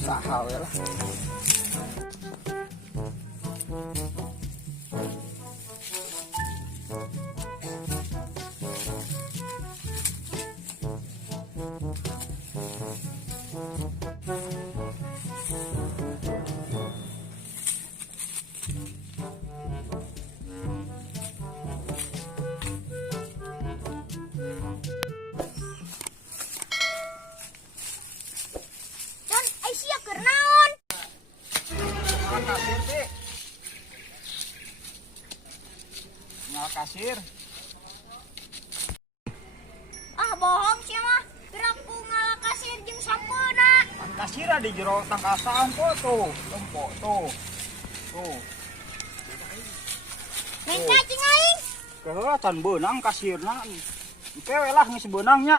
usaha we lah. Kasir sih. Ngal kasir. Ah bohong sih mah. Gerakku ngalah kasir jeung sampeuna. Kan kasir di jero tangkasa ampo tuh, empok tuh. Tuh. Neng cacing aing. Keheuatan beunang kasirna. Engke we lah geus beunangnya.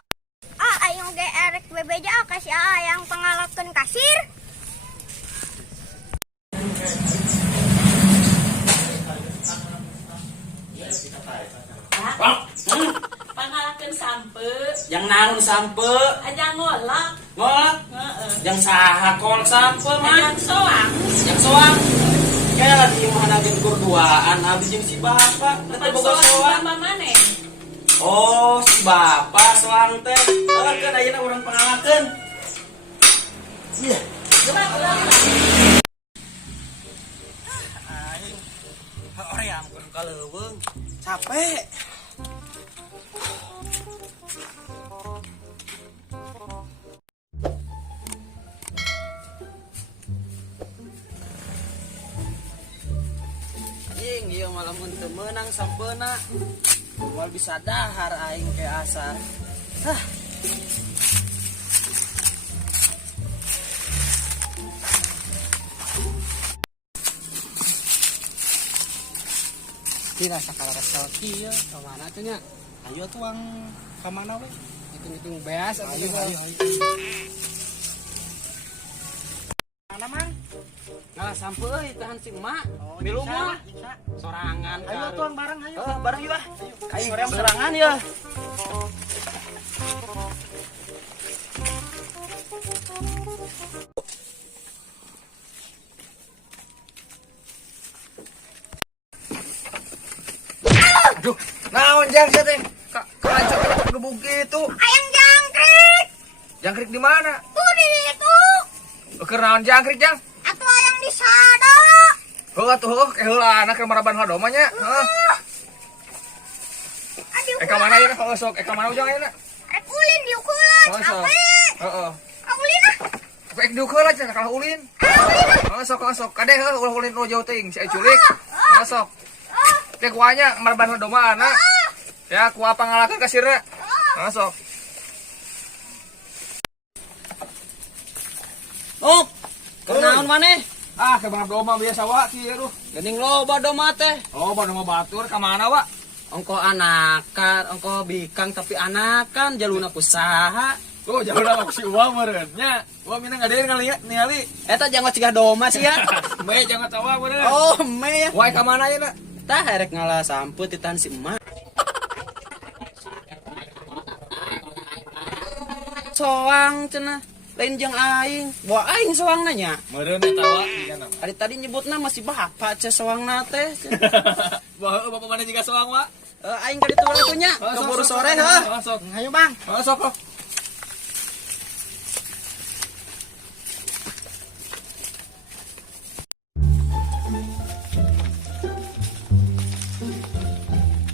Ah aing ge erek bebeja kasih yang pangalakeun kasir. Pangalakeun sampe yang naon sampe aja ngolak ngolak yang saha kol sampe mah yang soang yang soang kayak di mana jeung kurduaan abis jeung si bapak teh boga soang sama maneh oh si bapak soang teh kan ayeuna urang pangalakeun iya gerak aing hoream kun kaleuweung capek ieu malah mun teu meunang sampeuna moal bisa dahar aing ke asar. Hah. Tira sakala kesel kieu ka mana teh nya? Ayo tuang ka mana we? Hitung-hitung beas atuh. Ayo. Mana man? Ngalah sampe euy tahan si emak. Milu mah sorangan. Ayo tuang bareng ayo. Bareng yuk ah. Aing hoream sorangan ya. Aduh, naon jang teh? Kacau gebuk gitu. Ayang jangkrik. Jangkrik di mana? Tuh di situ. Keur naon jangkrik jang? Atuh ayang di sada. Heuh atuh ke heula anak keur maraban hadoma nya. Heeh. Aduh. Ka mana ieu ka sok? Ka mana ujang ayeuna? Rek ulin di ukulan. Sok. Capek. Heeh. Ka ulin ah. Pek diuk heula cenah kalah ulin. Sok. Kade heuh ulah ulin nu jauh teuing si culik. Sok. Teh kuanya maraban hadoma anak. Ya ku apa ngalakeun kasirna? Sok. Oh, kenaon maneh? Ah, ke bangap doma biasa wa kieu aduh. Geuning loba doma teh. Oh, doma batur ka mana wa? Ongko anakan, ongko bikang tapi anakan jaluna kusaha. Tuh jauh lah si Uwa meureun nya. Uwa mina ngadeun ningali. Eta jangan cegah doma sih ya. Me jangan tawa meureun. Oh, me ya. Wae ka mana ieu na? Tah herek ngalah samput ditahan si emak. Soang cenah. Lain jeung aing. Wah aing soang nanya. Meureun eta wa di kana. Tadi nyebutna masih bapak ce soangna teh. Wah, bapak mana juga soang wa? Aing ka ditu atunya. Keburu sore heuh. Masuk. Ayo Bang. Masuk.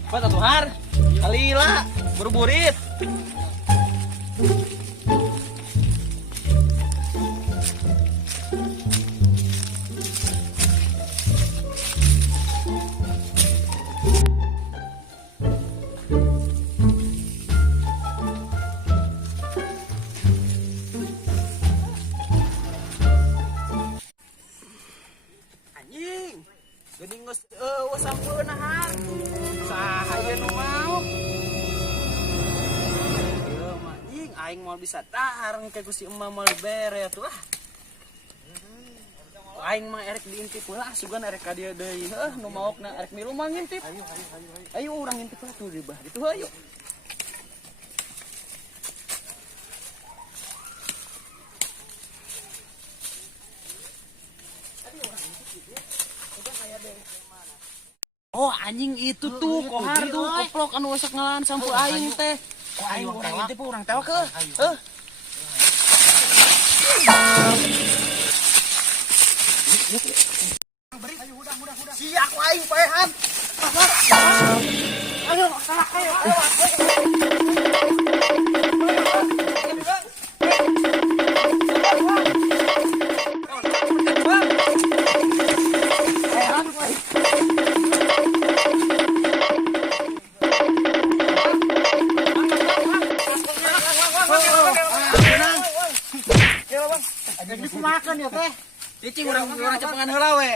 Apa tuh Har? Kalila, berburit. Anjing, geuning geus sampeuna Har. Saha ye nu mau? Ieu mah anjing aing moal bisa dahar engke ku si emak moal bere atuh ah. Aing mah erek diintip heula sugan erek ka dieu deui. Heuh nu maokna erek milu mah ngintip. Ayo urang ngintip lah tuh di bah ditu hayu. Oh anjing itu tuh kohar tuh koplok anu wesak ngalan sampu aing teh. Ayo Orang itu urang tewak ke. Si aku aing paehan. Jadi kumakan ya teh. Cicing urang cepengan heula we.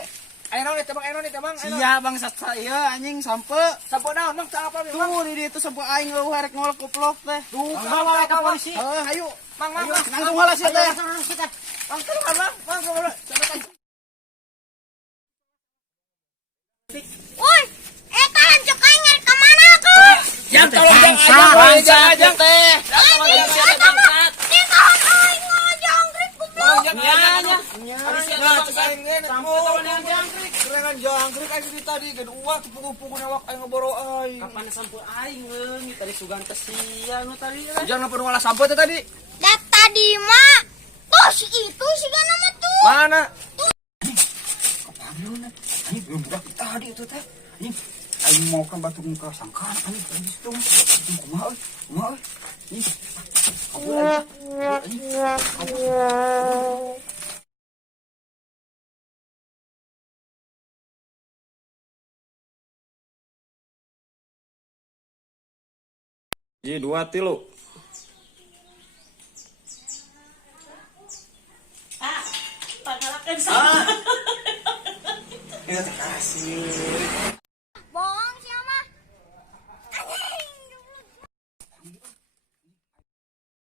Ayo naon teh bang, ayo naon teh bang. Sia bangsat saya anjing sampe. Sampo naon bang, tak apa bang. Tuh di ditu sampe aing leuh harek ngolok koplok teh. Tuh, bawa ke polisi. Ayo. Mang, Nangtung heula sia teh. Bang, keluar bang, keluar. Woi, eta lanjut aing ngarek ka mana ke? Yang tolong jangan teh. Dia tahan aing mah jangkrik goblok. Kerengan jangkrik aja di tadi kedua pugu-pugu nawak aing ngeboro aing. Kapan sampe aing leungit tadi sugan teh sia nu tadi. Jangan perlu ngalah sampo teh tadi. Dat tadi mah tuh si itu si gana mah tuh. Mana? Anjing belum budak tadi itu teh. Anjing aing mau kan batu muka sangkan anjing tadi situ. Anjing kumaha euy? Kumaha euy? Anjing. Kabur aja. Ji 2 3. Pak, pangalakeun sampeur. Ya kasih.